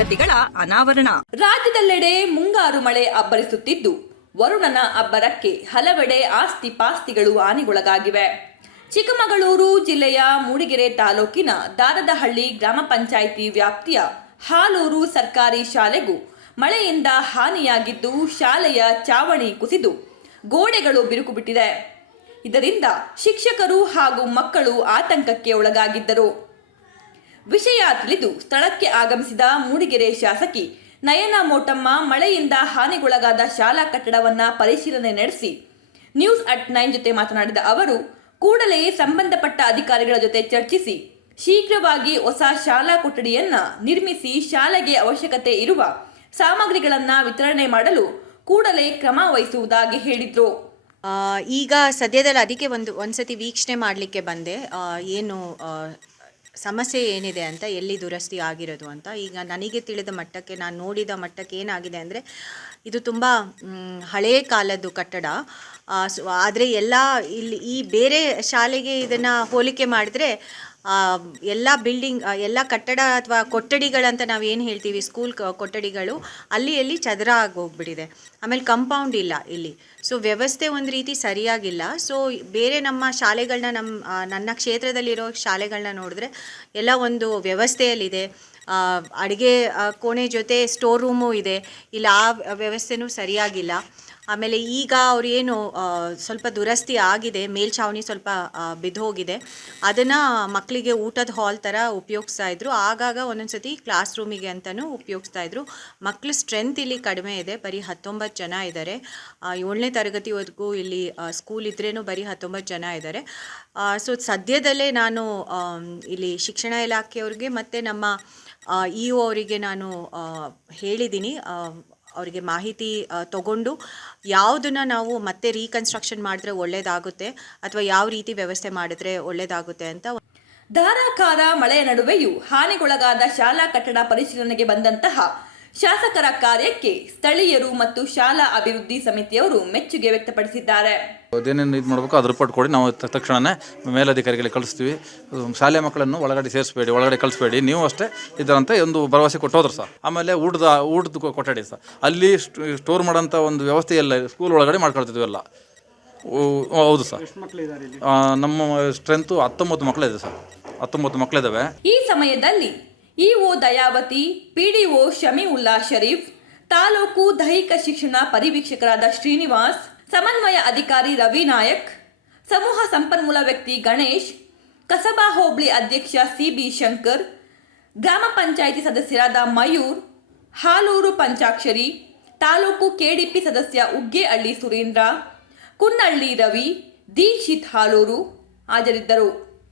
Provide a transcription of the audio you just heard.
ಅನಾವರಣ. ರಾಜ್ಯದೆಲ್ಲೆಡೆ ಮುಂಗಾರು ಮಳೆ ಅಬ್ಬರಿಸುತ್ತಿದ್ದು, ವರುಣನ ಅಬ್ಬರಕ್ಕೆ ಹಲವೆಡೆ ಆಸ್ತಿ ಪಾಸ್ತಿಗಳು ಹಾನಿಗೊಳಗಾಗಿವೆ. ಚಿಕ್ಕಮಗಳೂರು ಜಿಲ್ಲೆಯ ಮೂಡಿಗೆರೆ ತಾಲೂಕಿನ ದಾರದಹಳ್ಳಿ ಗ್ರಾಮ ಪಂಚಾಯಿತಿ ವ್ಯಾಪ್ತಿಯ ಹಾಲೂರು ಸರ್ಕಾರಿ ಶಾಲೆಗೂ ಮಳೆಯಿಂದ ಹಾನಿಯಾಗಿದ್ದು ಶಾಲೆಯ ಚಾವಣಿ ಕುಸಿದು ಗೋಡೆಗಳು ಬಿರುಕು ಬಿಟ್ಟಿದೆ ಇದರಿಂದ ಶಿಕ್ಷಕರು ಹಾಗೂ ಮಕ್ಕಳು ಆತಂಕಕ್ಕೆ ಒಳಗಾಗಿದ್ದರು. ವಿಷಯ ತಿಳಿದು ಸ್ಥಳಕ್ಕೆ ಆಗಮಿಸಿದ ಮೂಡಿಗೆರೆ ಶಾಸಕಿ, ನಯನ ಮೋಟಮ್ಮ ಮಳೆಯಿಂದ ಹಾನಿಗೊಳಗಾದ ಶಾಲಾ ಕಟ್ಟಡವನ್ನ ಪರಿಶೀಲನೆ ನಡೆಸಿ. ನ್ಯೂಸ್ ಅಟ್ ನೈನ್ ಜೊತೆ ಮಾತನಾಡಿದ ಅವರು, ಕೂಡಲೇ ಸಂಬಂಧಪಟ್ಟ ಅಧಿಕಾರಿಗಳ ಜೊತೆ ಚರ್ಚಿಸಿ. ಶೀಘ್ರವಾಗಿ ಹೊಸ ಶಾಲಾ ಕೊಠಡಿಯನ್ನ ನಿರ್ಮಿಸಿ ಶಾಲೆಗೆ ಅವಶ್ಯಕತೆ ಇರುವ ಸಾಮಗ್ರಿಗಳನ್ನ ವಿತರಣೆ ಮಾಡಲು ಕೂಡಲೇ ಕ್ರಮ ವಹಿಸುವುದಾಗಿ ಹೇಳಿದ್ರು. ಈಗ ಸದ್ಯದಲ್ಲಿ ಅದಕ್ಕೆ ಒಂದು, ಒಂದ್ಸತಿ ವೀಕ್ಷಣೆ ಮಾಡಲಿಕ್ಕೆ ಬಂದೆ. ಏನು ಸಮಸ್ಯೆ ಏನಿದೆ ಅಂತ, ಎಲ್ಲಿ ದುರಸ್ತಿ ಆಗಿರೋದು ಅಂತ, ಈಗ ನನಗೆ ತಿಳಿದ ಮಟ್ಟಕ್ಕೆ, ನಾನು ನೋಡಿದ ಮಟ್ಟಕ್ಕೆ ಏನಾಗಿದೆ ಅಂದರೆ, ಇದು ತುಂಬ ಹಳೆಯ ಕಾಲದ್ದು ಕಟ್ಟಡ. ಆದರೆ ಎಲ್ಲ ಇಲ್ಲಿ ಈ ಬೇರೆ ಶಾಲೆಗೆ ಇದನ್ನು ಹೋಲಿಕೆ ಮಾಡಿದ್ರೆ ಎಲ್ಲ ಬಿಲ್ಡಿಂಗ್ ಎಲ್ಲ ಕಟ್ಟಡ ಅಥವಾ ಕೊಠಡಿಗಳಂತ ನಾವು ಏನು ಹೇಳ್ತೀವಿ ಸ್ಕೂಲ್ ಕೊಠಡಿಗಳು, ಅಲ್ಲಿ ಅಲ್ಲಿ ಚದರ ಆಗೋಗ್ಬಿಟ್ಟಿದೆ. ಆಮೇಲೆ ಕಂಪೌಂಡ್ ಇಲ್ಲ ಇಲ್ಲಿ. ಸೊ ವ್ಯವಸ್ಥೆ ಒಂದು ರೀತಿ ಸರಿಯಾಗಿಲ್ಲ. ಸೊ ಬೇರೆ ನಮ್ಮ ಶಾಲೆಗಳನ್ನ ನಮ್ಮ ನನ್ನ ಕ್ಷೇತ್ರದಲ್ಲಿರೋ ಶಾಲೆಗಳನ್ನ ನೋಡಿದ್ರೆ ಎಲ್ಲ ಒಂದು ವ್ಯವಸ್ಥೆಯಲ್ಲಿದೆ. ಅಡುಗೆ ಕೋಣೆ ಜೊತೆ ಸ್ಟೋರ್ ರೂಮು ಇದೆ. ಇಲ್ಲ, ಆ ವ್ಯವಸ್ಥೆನೂ ಸರಿಯಾಗಿಲ್ಲ. ಆಮೇಲೆ ಈಗ ಅವ್ರೇನು ಸ್ವಲ್ಪ ದುರಸ್ತಿ ಆಗಿದೆ, ಮೇಲ್ಛಾವಣಿ ಸ್ವಲ್ಪ ಬಿದ್ದು ಹೋಗಿದೆ ಅದನ್ನು ಮಕ್ಕಳಿಗೆ ಊಟದ ಹಾಲ್ ಥರ ಉಪಯೋಗಿಸ್ತಾ ಇದ್ರು. ಆಗಾಗ ಒಂದೊಂದು ಸತಿ ಕ್ಲಾಸ್ ರೂಮಿಗೆ ಅಂತಲೂ ಉಪಯೋಗಿಸ್ತಾ ಇದ್ರು. ಮಕ್ಕಳ ಸ್ಟ್ರೆಂತ್ ಇಲ್ಲಿ ಕಡಿಮೆ ಇದೆ. ಬರೀ ಹತ್ತೊಂಬತ್ತು ಜನ ಇದ್ದಾರೆ ಏಳನೇ ತರಗತಿವರೆಗೂ ಇಲ್ಲಿ ಸ್ಕೂಲ್ ಇದ್ರೇನು ಬರೀ ಹತ್ತೊಂಬತ್ತು ಜನ ಇದ್ದಾರೆ ಸೊ ಸದ್ಯದಲ್ಲೇ ನಾನು ಇಲ್ಲಿ ಶಿಕ್ಷಣ ಇಲಾಖೆಯವ್ರಿಗೆ ಮತ್ತು ನಮ್ಮ ಇ ಅವರಿಗೆ ನಾನು ಹೇಳಿದ್ದೀನಿ ಅವರಿಗೆ ಮಾಹಿತಿ ತಗೊಂಡು ಯಾವುದನ್ನ ನಾವು ಮತ್ತೆ ರೀಕನ್ಸ್ಟ್ರಕ್ಷನ್ ಮಾಡಿದ್ರೆ ಒಳ್ಳೇದಾಗುತ್ತೆ ಅಥವಾ ಯಾವ ರೀತಿ ವ್ಯವಸ್ಥೆ ಮಾಡಿದ್ರೆ ಒಳ್ಳೇದಾಗುತ್ತೆ ಅಂತ ಧಾರಾಕಾರ ಮಳೆಯ ನಡುವೆಯೂ ಹಾನಿಗೊಳಗಾದ ಶಾಲಾ ಕಟ್ಟಡ ಪರಿಶೀಲನೆಗೆ ಬಂದಂತಹ ಶಾಸಕರ ಕಾರ್ಯಕ್ಕೆ ಸ್ಥಳೀಯರು ಮತ್ತು ಶಾಲಾ ಅಭಿವೃದ್ಧಿ ಸಮಿತಿಯವರು ಮೆಚ್ಚುಗೆ ವ್ಯಕ್ತಪಡಿಸಿದ್ದಾರೆ. ಅದೇನೇನು ಇದು ಮಾಡಬೇಕು ಅದ್ರ ರಿಪೋರ್ಟ್ ಕೊಡಿ. ನಾವು ತ- ತಕ್ಷಣವೇ ಮೇಲಧಿಕಾರಿಗಳಿಗೆ ಕಳಿಸ್ತೀವಿ. ಶಾಲೆ ಮಕ್ಕಳನ್ನು ಒಳಗಡೆ ಸೇರಿಸಬೇಡಿ ಒಳಗಡೆ ಕಳಿಸ್ಬೇಡಿ. ನೀವು ಅಷ್ಟೇ ಇದರಂತೆ ಒಂದು ಭರವಸೆ ಕೊಟ್ಟು ಹೋದ್ರು ಸರ್. ಆಮೇಲೆ ಊಟದ ಊಟದ ಕೊಠಡಿ ಸರ್. ಅಲ್ಲಿ ಸ್ಟೋ- ಸ್ಟೋರ್ ಮಾಡೋಂಥ ಒಂದು ವ್ಯವಸ್ಥೆ ಎಲ್ಲ ಸ್ಕೂಲ್ ಒಳಗಡೆ ಮಾಡ್ಕೊಳ್ತಿದ್ವಿ ಎಲ್ಲ. ಓ- ಹೌದು ಸರ್. ನಮ್ಮ ಸ್ಟ್ರೆಂತು ಹತ್ತೊಂಬತ್ತು ಮಕ್ಕಳಿದೆ ಸರ್. ಹತ್ತೊಂಬತ್ತು ಮಕ್ಕಳಿದ್ದಾವೆ ಈ ಸಮಯದಲ್ಲಿ ಇಒ ದಯಾವತಿ, ಪಿಡಿಒ ಶಮೀವುಲ್ಲಾ ಶರೀಫ್, ತಾಲೂಕು ದೈಹಿಕ ಶಿಕ್ಷಣ ಪರಿವೀಕ್ಷಕರಾದ ಶ್ರೀನಿವಾಸ್, ಸಮನ್ವಯ ಅಧಿಕಾರಿ ರವಿ ನಾಯಕ್, ಸಮೂಹ ಸಂಪನ್ಮೂಲ ವ್ಯಕ್ತಿ ಗಣೇಶ್, ಕಸಬಾ ಹೋಬಳಿ ಅಧ್ಯಕ್ಷ ಸಿಬಿ ಶಂಕರ್, ಗ್ರಾಮ ಪಂಚಾಯಿತಿ ಸದಸ್ಯರಾದ ಮಯೂರ್, ಹಾಲೂರು ಪಂಚಾಕ್ಷರಿ, ತಾಲೂಕು ಕೆಡಿಪಿ ಸದಸ್ಯ ಉಗ್ಗೇಹಳ್ಳಿ ಸುರೇಂದ್ರ, ಕುನ್ನಳ್ಳಿ ರವಿ, ದೀಕ್ಷಿತ್ ಹಾಲೂರು ಹಾಜರಿದ್ದರು.